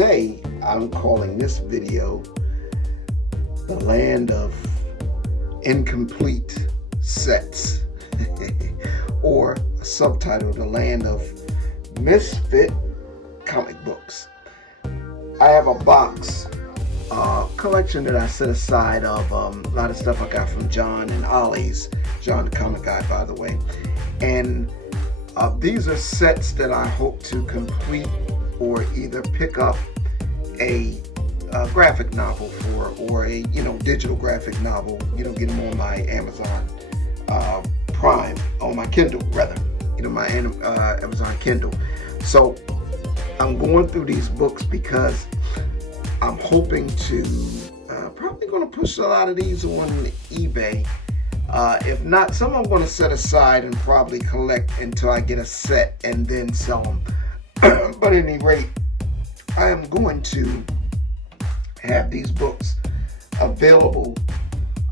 today I'm calling this video The Land of Incomplete Sets or a subtitle, The Land of Misfit Comic Books. I have a box collection that I set aside of a lot of stuff I got from John and OLLIES, John the comic guy, by the way. And these are sets that I hope to complete or either pick up a graphic novel for, or a digital graphic novel, get them on my Amazon Prime, on my Kindle rather, my Amazon Kindle. So I'm going through these books because I'm hoping to probably going to push a lot of these on eBay. If not, some I'm going to set aside and probably collect until I get a set and then sell them. But at any rate, I am going to have these books available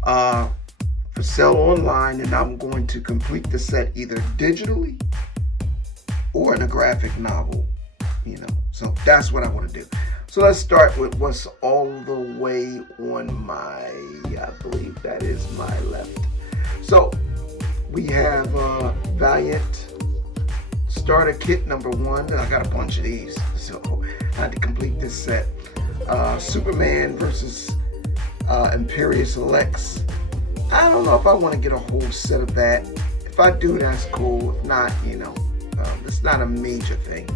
for sale online, and I'm going to complete the set either digitally or in a graphic novel, So that's what I want to do. So let's start with what's all the way on my, I believe that is my left. So we have Valiant Starter Kit number 1. I got a bunch of these, so I had to complete this set. Superman versus Imperious Lex. I don't know if I want to get a whole set of that. If I do, that's cool. If not, it's not a major thing.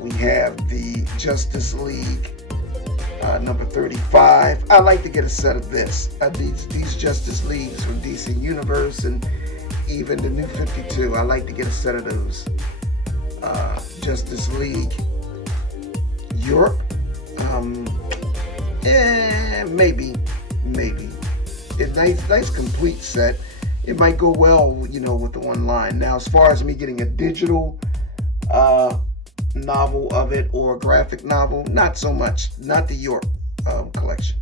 We have the Justice League number 35. I like to get a set of this. These Justice Leagues from DC Universe and even the New 52. I like to get a set of those. Justice League Europe. Maybe. It's nice complete set. It might go well, with the online. Now, as far as me getting a digital novel of it or a graphic novel, not so much. Not the York collection.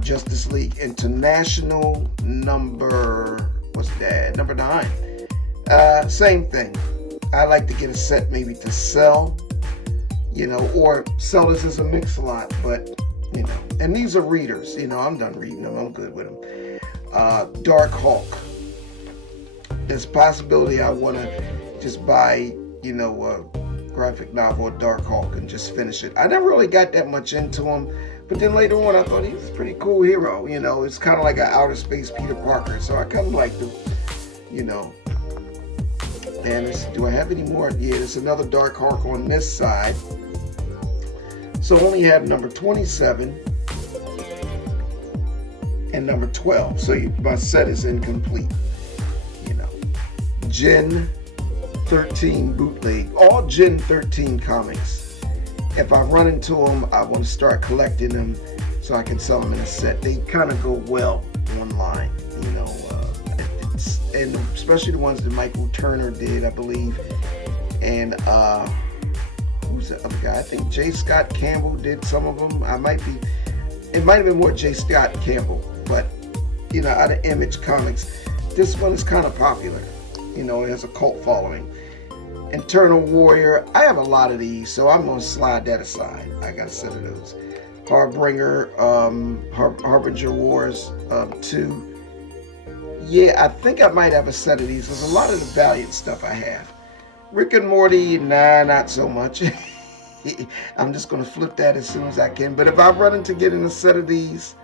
Justice League International number 9. Same thing. I like to get a set maybe to sell, or sell this as a mix lot, but and these are readers. I'm done reading them. I'm good with them. Dark Hawk. There's a possibility I want to just buy, a graphic novel of Dark Hawk and just finish it. I never really got that much into him, but then later on I thought he was a pretty cool hero. It's kind of like an outer space Peter Parker, so I kind of liked him. And do I have any more? Yeah, there's another Dark Hawk on this side. So I only have number 27 and number 12. So my set is incomplete. Gen 13 bootleg. All Gen 13 comics. If I run into them, I want to start collecting them so I can sell them in a set. They kind of go well online, and especially the ones that Michael Turner did, I believe. And who's the other guy? I think J. Scott Campbell did some of them. It might have been more J. Scott Campbell, but out of Image Comics, this one is kind of popular. It has a cult following. Eternal Warrior, I have a lot of these, so I'm going to slide that aside. I got a set of those. Harbinger Wars 2. Yeah, I think I might have a set of these. There's a lot of the Valiant stuff I have. Rick and Morty, nah, not so much. I'm just going to flip that as soon as I can. But if I run into getting a set of these,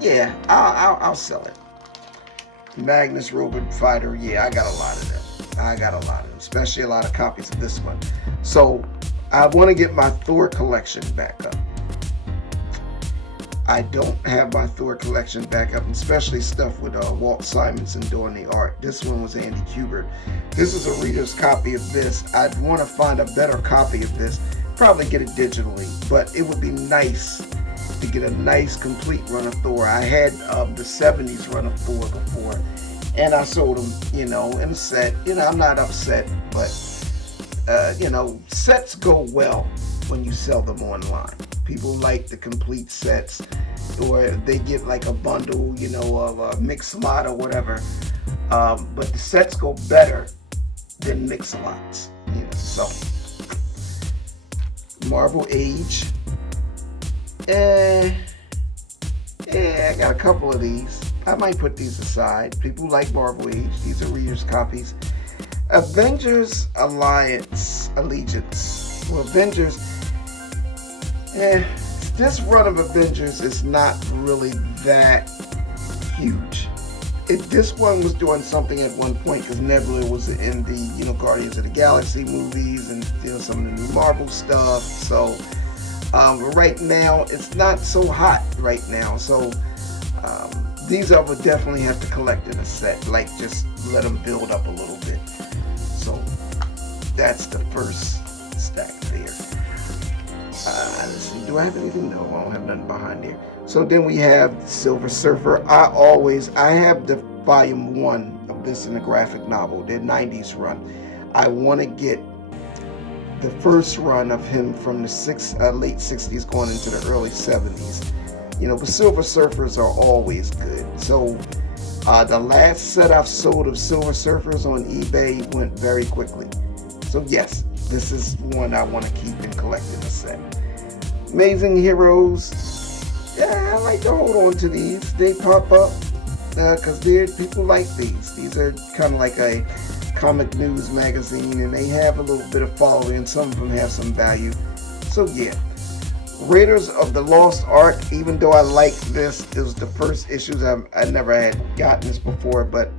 yeah, I'll sell it. Magnus Robot Fighter, yeah, I got a lot of them. Especially a lot of copies of this one. So I want to get my Thor collection back up. I don't have my Thor collection back up, especially stuff with Walt Simonson doing the art. This one was Andy Kubert. This is a reader's copy of this. I'd want to find a better copy of this. Probably get it digitally, but it would be nice to get a nice complete run of Thor. I had the 70s run of Thor before, and I sold them, in a set. I'm not upset, but sets go well when you sell them online. People like the complete sets, or they get like a bundle, of a mix lot or whatever. But the sets go better than mix lots. So Marvel Age. I got a couple of these. I might put these aside. People like Marvel Age. These are readers' copies. Avengers Allegiance. Well, Avengers, this run of Avengers is not really that huge. This one was doing something at one point because Nebula was in the Guardians of the Galaxy movies and some of the new Marvel stuff. So right now it's not so hot right now. So these I would definitely have to collect in a set. Like just let them build up a little bit. So that's the first stack there. Let's see, do I have anything? No, I don't have nothing behind there. So then we have Silver Surfer. I have the volume 1 of this in a graphic novel, the 90s run. I want to get the first run of him from the late 60s going into the early 70s. But Silver Surfers are always good. So the last set I've sold of Silver Surfers on eBay went very quickly. So yes, this is one I want to keep and collect in a set. Amazing Heroes. Yeah, I like to hold on to these. They pop up because people like these. These are kind of like a comic news magazine, and they have a little bit of following, and some of them have some value. So yeah. Raiders of the Lost Ark, even though I like this, it was the first issues. I never had gotten this before, but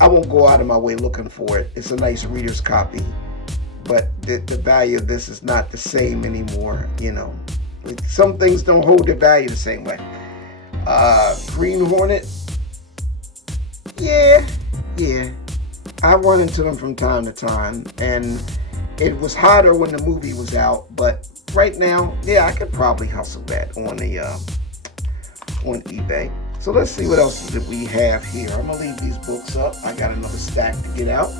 I won't go out of my way looking for it. It's a nice reader's copy, but the value of this is not the same anymore. Some things don't hold their value the same way. Green Hornet, yeah, I run into them from time to time, and it was hotter when the movie was out, but right now, yeah, I could probably hustle that on eBay. So let's see what else that we have here. I'm gonna leave these books up. I got another stack to get out.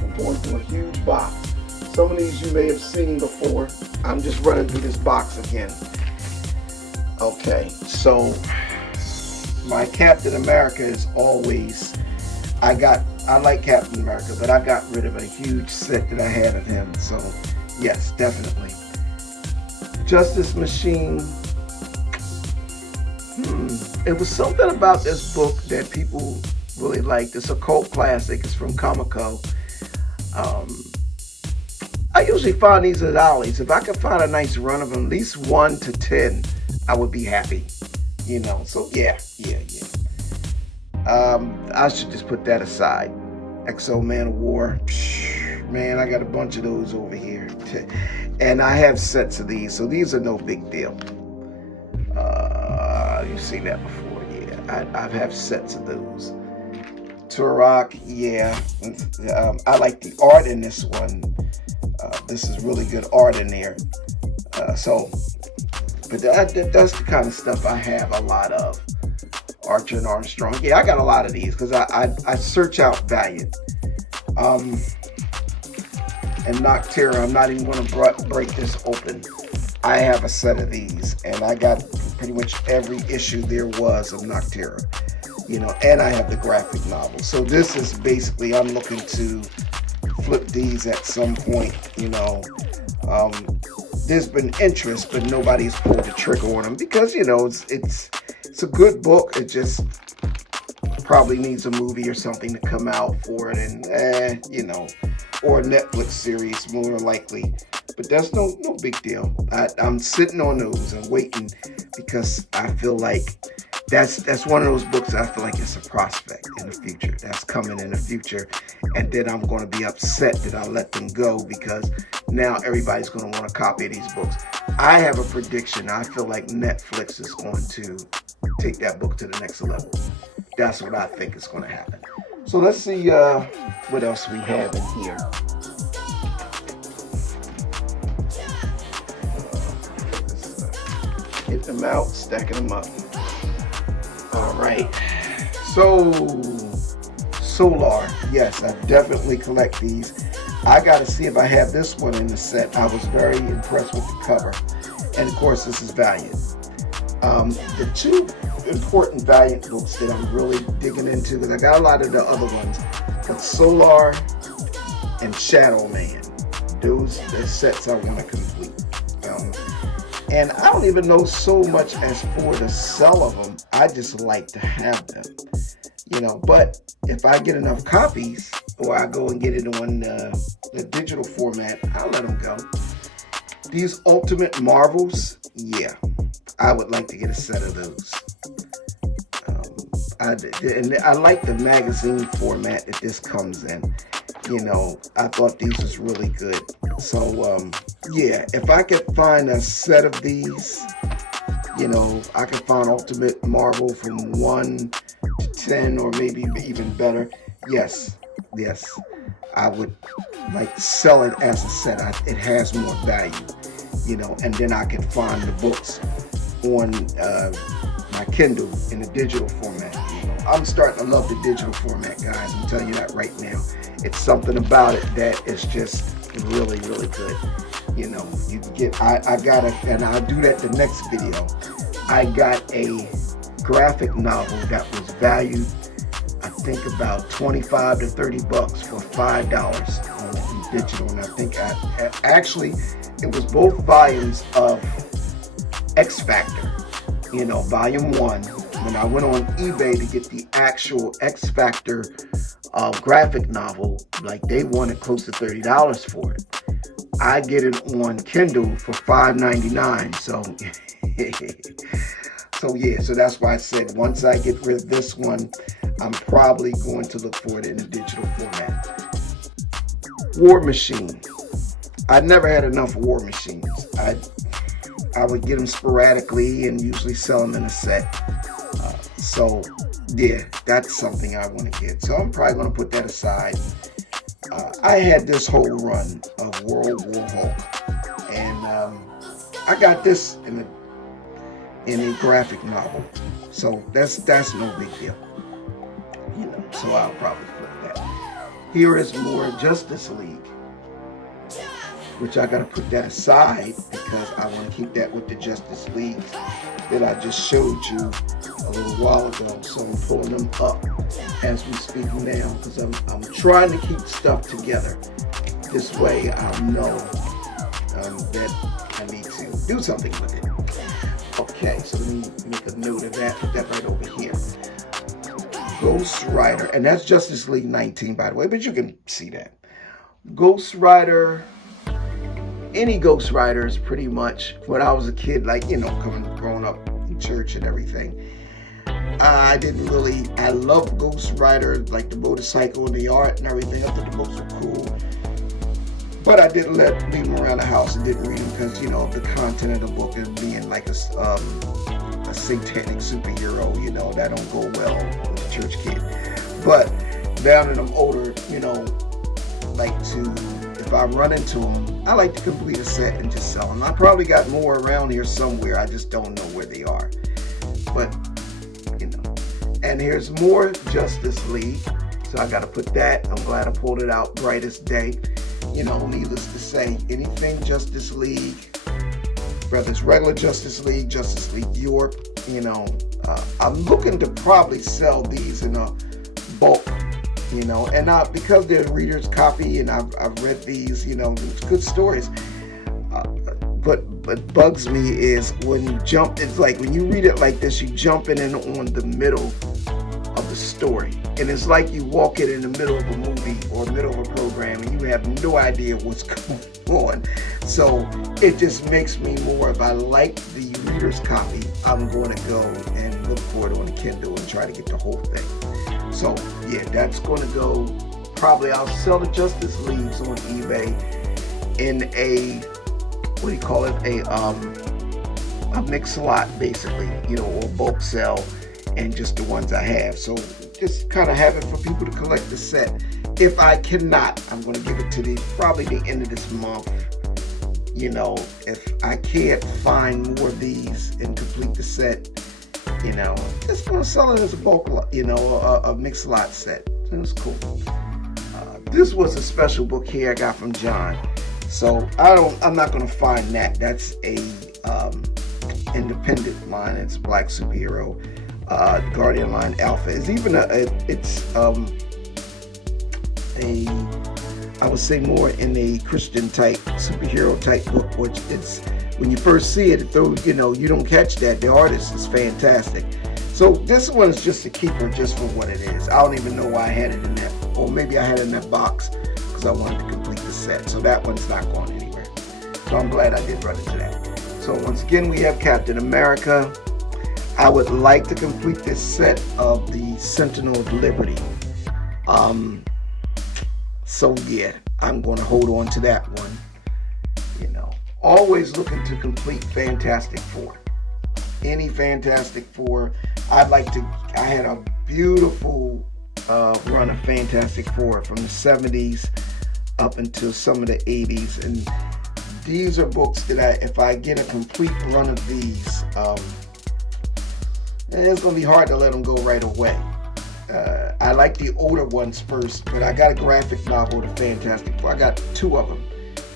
I'm going through a huge box. Some of these you may have seen before. I'm just running through this box again. Okay, so my Captain America is always, I like Captain America, but I got rid of a huge set that I had of him. So yes, definitely. Justice Machine. It was something about this book that people really liked. It's a cult classic. It's from Comico. I usually find these at OLLIES. If I could find a nice run of them, at least 1 to 10, I would be happy. So yeah. I should just put that aside. XO Man of War. Man, I got a bunch of those over here. And I have sets of these, so these are no big deal. You've seen that before, yeah. I have sets of those. Turok, yeah. I like the art in this one. This is really good art in there. But that's the kind of stuff I have a lot of. Archer and Armstrong. Yeah, I got a lot of these because I search out Valiant. And Noctera, I'm not even going to break this open. I have a set of these, and I got pretty much every issue there was of Noctera. And I have the graphic novel. So this is basically, I'm looking to flip these at some point. There's been interest, but nobody's pulled the trigger on them because it's a good book. It just probably needs a movie or something to come out for it, and or a Netflix series more likely. But that's no big deal. I'm sitting on those and waiting because I feel like that's one of those books that I feel like it's a prospect in the future. That's coming in the future, and then I'm going to be upset that I let them go because now everybody's going to want a copy of these books. I have a prediction. I feel like Netflix is going to take that book to the next level. That's what I think is going to happen. So let's see what else we have in here. Get them out, stacking them up. All right. So Solar, yes, I definitely collect these. I got to see if I have this one in the set. I was very impressed with the cover, and of course, this is Valiant. The two important Valiant books that I'm really digging into, because I got a lot of the other ones, but Solar and Shadow Man. those the sets I want to complete. And I don't even know so much as for the sell of them. I just like to have them, but if I get enough copies or I go and get it on the digital format, I'll let them go. These Ultimate Marvels, yeah, I would like to get a set of those. And I like the magazine format that this comes in. I thought these was really good. So, yeah, if I could find a set of these, I could find Ultimate Marvel from 1 to 10 or maybe even better. Yes, I would like to sell it as a set. It has more value, and then I can find the books on my Kindle in the digital format. I'm starting to love the digital format, guys. I'm telling you that right now. It's something about it that is just really, really good. You can get, I got it, and I'll do that the next video. I got a graphic novel that was valued, I think about 25 to 30 bucks for $5 on digital. And I think actually it was both volumes of X Factor, volume 1. When I went on eBay to get the actual X Factor graphic novel, like they wanted close to $30 for it. I get it on Kindle for $5.99. So that's why I said once I get rid of this one, I'm probably going to look for it in the digital format. War Machine. I never had enough War Machines. I would get them sporadically and usually sell them in a set. So yeah, that's something I want to get. So I'm probably going to put that aside. I had this whole run of World War Hulk, and I got this in a graphic novel. So that's no big deal. So I'll probably flip that. Here is more Justice League, which I got to put that aside because I want to keep that with the Justice League that I just showed you a little while ago. So I'm pulling them up as we speak now because I'm trying to keep stuff together. This way I know that I need to do something with it. Okay, so let me make a note of that. Put that right over here. Ghost Rider, and that's Justice League 19, by the way, but you can see that. Ghost Rider, any Ghost Riders pretty much. When I was a kid, growing up in church and everything, I loved Ghost Rider, like the motorcycle and the art and everything. I thought the books were cool. But I didn't leave them around the house and didn't read them because, the content of the book is being like a satanic superhero, that don't go well with a church kid. But now that I'm older, if I run into them, I like to complete a set and just sell them. I probably got more around here somewhere. I just don't know where they are. But, and here's more Justice League. So I got to put that. I'm glad I pulled it out brightest day. Needless to say, anything Justice League, whether it's regular Justice League Europe, I'm looking to probably sell these in a bulk, and because they're reader's copy and I've read these, it's good stories. But bugs me is when you jump, it's like when you read it like this, you jumping in on the middle of the story. And it's like you walk in the middle of a movie or middle of a program and you have no idea what's going on. So it just makes me more, if I like the reader's copy, I'm going to go and look for it on Kindle and try to get the whole thing. So yeah, that's going to go, probably I'll sell the Justice Leagues on eBay in a, a mixed lot basically, or bulk sell, and just the ones I have. So just kind of have it for people to collect the set. If I cannot, I'm going to give it to probably the end of this month. If I can't find more of these and complete the set, just going to sell it as a bulk, a mixed lot set. So it's cool. This was a special book here I got from John. So I'm not going to find that. That's a independent line. It's Black Superhero. Guardian Line Alpha is even a I would say more in a Christian type, superhero type book, which it's, when you first see it, though, you know, you don't catch that. The artist is fantastic. So this one is just a keeper just for what it is. I don't even know why I had it in that, or maybe I had it in that box because I wanted to complete the set. So that one's not going anywhere. So I'm glad I did run into that. So once again, we have Captain America. I would like to complete this set of the Sentinel of Liberty. So yeah, I'm going to hold on to that one. You know, always looking to complete Fantastic Four. Any Fantastic Four. I had a beautiful run of Fantastic Four from the 70s up until some of the 80s. And these are books that if I get a complete run of these, it's going to be hard to let them go right away. I like the older ones first, but I got a graphic novel, The Fantastic Four. I got 2 of them.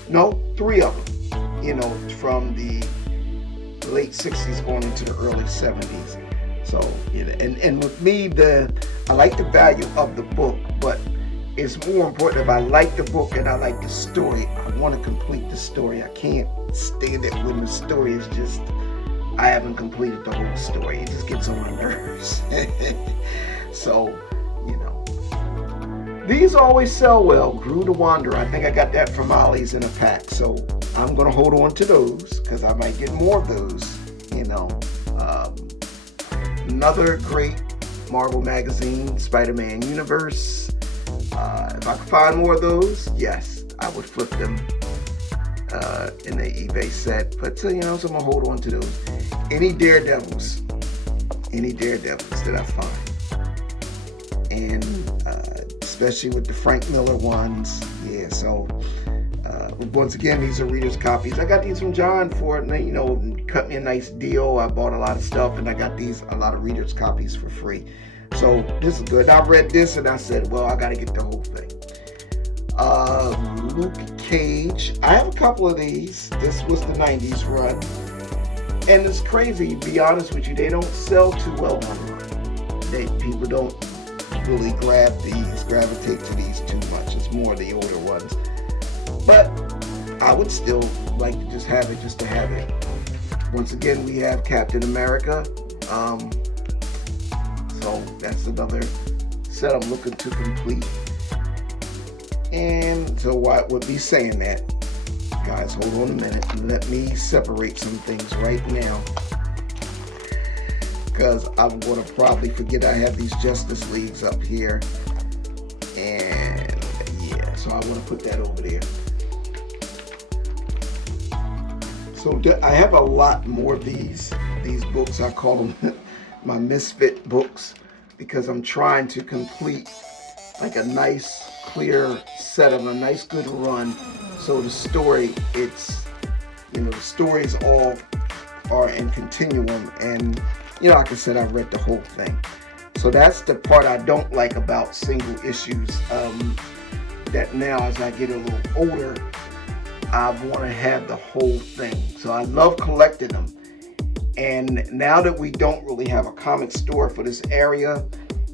No, 3 of them. You know, from the late 60s going into the early 70s. So, you know, and with me, I like the value of the book, but it's more important if I like the book and I like the story. I want to complete the story. I can't stand it when the story is just, I haven't completed the whole story. It just gets on my nerves. So, you know, these always sell well. Grew the Wanderer. I think I got that from OLLIES in a pack. So I'm going to hold on to those because I might get more of those, you know. Another great Marvel magazine, Spider-Man Universe. If I could find more of those, yes, I would flip them in the eBay set. But, you know, so I'm going to hold on to those. Any Daredevils that I find. And especially with the Frank Miller ones. Yeah, so once again, these are readers' copies. I got these from John for, you know, cut me a nice deal. I bought a lot of stuff and I got a lot of readers' copies for free. So this is good. I read this and I said, well, I got to get the whole thing. Luke Cage. I have a couple of these. This was the 90s run. And it's crazy, to be honest with you, they don't sell too well online. People don't really gravitate to these too much. It's more the older ones. But I would still like to just have it, just to have it. Once again, we have Captain America. So that's another set I'm looking to complete. And so I would be saying that, guys, hold on a minute and let me separate some things right now, because I'm going to probably forget I have these Justice Leagues up here. And yeah, so I want to put that over there. So I have a lot more of these books. I call them my misfit books, because I'm trying to complete like a nice clear set of a nice good run. So the story, it's, you know, the stories all are in continuum, and you know, like I said, I read the whole thing. So that's the part I don't like about single issues, that now as I get a little older, I want to have the whole thing. So I love collecting them. And now that we don't really have a comic store for this area,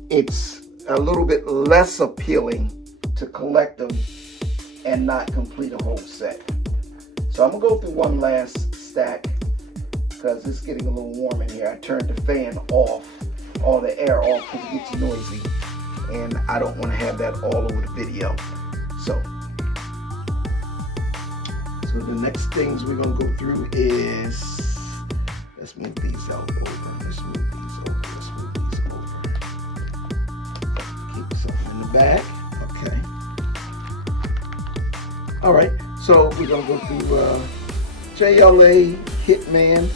it's a little bit less appealing to collect them and not complete a whole set. So I'm going to go through one last stack, because it's getting a little warm in here. I turned the fan off, all the air off, because it gets noisy. And I don't want to have that all over the video. So the next things we're going to go through is, let's move these out over. Let's move these over. Let's move these over. Keep something in the back. Okay. All right. So we're going to go through JLA, Hitman.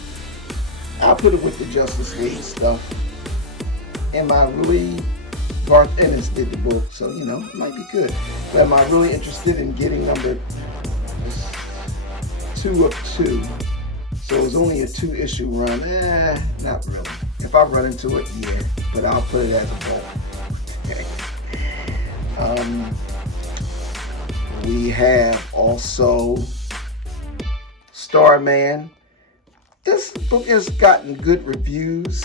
I'll put it with the Justice League stuff. Am I really, Garth Ennis did the book, so you know, it might be good. But am I really interested in getting number 2 of 2? So it's only a 2-issue run. Not really. If I run into it, yeah. But I'll put it as a bulk. Okay. We have also Starman. This book has gotten good reviews,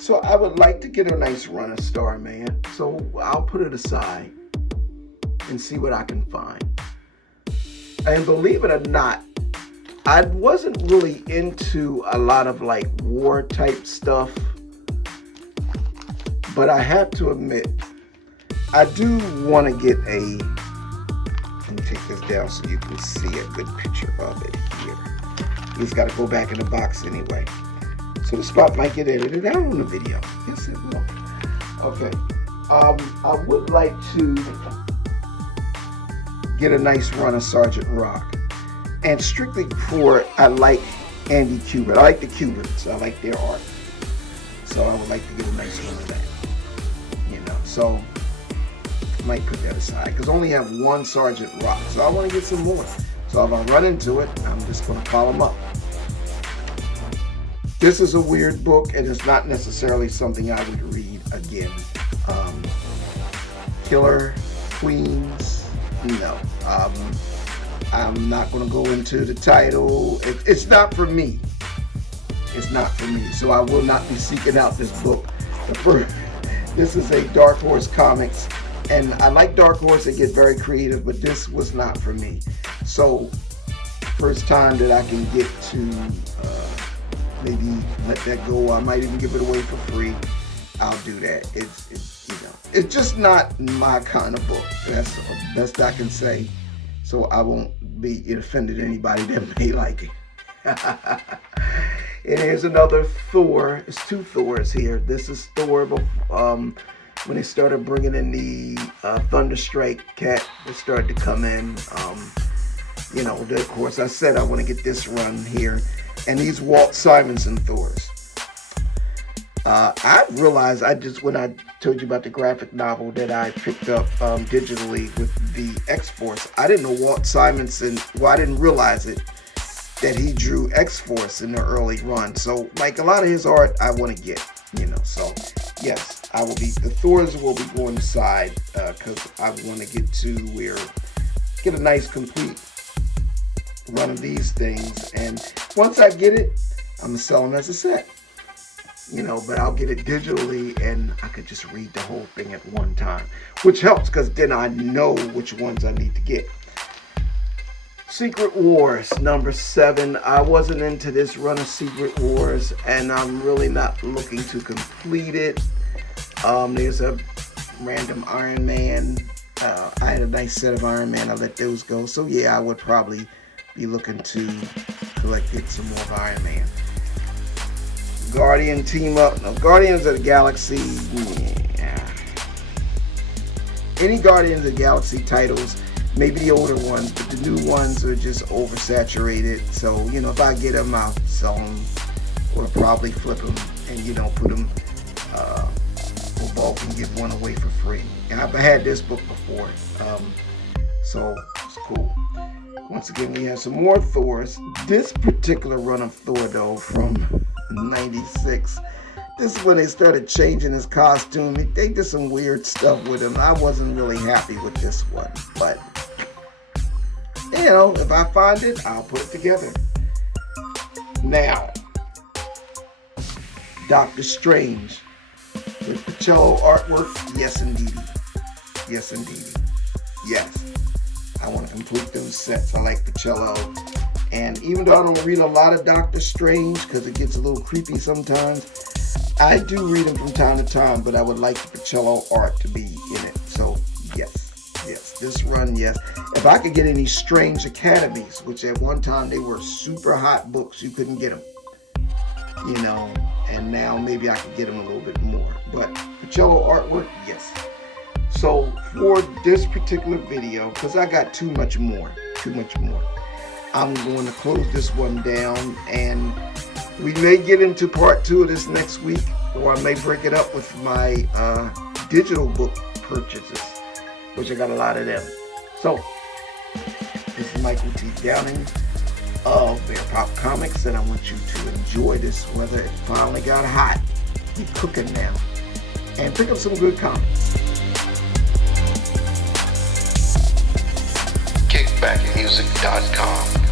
so I would like to get a nice run of Starman. So I'll put it aside. and see what I can find. And believe it or not, I wasn't really into a lot of like war type stuff, but I have to admit, I do want to get a, let me take this down so you can see a good picture of it here. You just got to go back in the box anyway. So the spot might get edited out on the video. Yes, it will. Okay. I would like to get a nice run of Sergeant Rock. And strictly for, I like Andy Kubert. I like the Kuberts. I like their art. So I would like to get a nice run of that. You know, so I might put that aside. Because I only have one Sergeant Rock. So I want to get some more. So if I run into it, I'm just going to call them up. This is a weird book, and it's not necessarily something I would read again. Killer Queens, no. I'm not going to go into the title. It's not for me. It's not for me. So I will not be seeking out this book. This is a Dark Horse Comics, and I like Dark Horse. They get very creative, but this was not for me. So first time that I can get to maybe let that go. I might even give it away for free. I'll do that. It's just not my kind of book. That's the best I can say. So I won't be offended anybody that may like it. And here's another Thor. It's two Thors here. This is Thor when they started bringing in the Thunderstrike cat that started to come in. You know, of course, I said I want to get this run here. And these Walt Simonson Thors. I realized when I told you about the graphic novel that I picked up digitally with the X-Force, I didn't know Walt Simonson, well, I didn't realize it, that he drew X-Force in the early run. So, like, a lot of his art I want to get, you know. So, yes, the Thors will be going aside because I want to get a nice complete run of these things. And once I get it, I'm going to sell them as a set. You know, but I'll get it digitally and I could just read the whole thing at one time, which helps because then I know which ones I need to get. Secret Wars #7. I wasn't into this run of Secret Wars, and I'm really not looking to complete it. There's a random Iron Man. I had a nice set of Iron Man. I let those go. So yeah, I would probably be looking to get some more of Iron Man. Guardian team up. No, Guardians of the Galaxy. Yeah. Any Guardians of the Galaxy titles, maybe the older ones, but the new ones are just oversaturated. So, you know, if I get them, I'll sell them or probably flip them and, you know, put them for bulk and give one away for free. And I've had this book before. So it's cool. Once again, we have some more Thors. This particular run of Thor, though, from 96. This is when they started changing his costume. They did some weird stuff with him. I wasn't really happy with this one. But, you know, if I find it, I'll put it together. Now, Doctor Strange. With the cello artwork, yes indeed. Yes indeed. Yes. I want to complete those sets. I like the cello. And even though I don't read a lot of Doctor Strange because it gets a little creepy sometimes, I do read them from time to time, but I would like the cello art to be in it. So, yes. Yes. This run, yes. If I could get any Strange Academies, which at one time they were super hot books, you couldn't get them. You know, and now maybe I could get them a little bit more. But the cello artwork, yes. So for this particular video, because I got too much more, I'm going to close this one down, and we may get into part 2 of this next week, or I may break it up with my digital book purchases, which I got a lot of them. So this is Michael T. Downing of Bear Pop Comics, and I want you to enjoy this weather. It finally got hot. Keep cooking now, and pick up some good comics. KIC-BACK music.com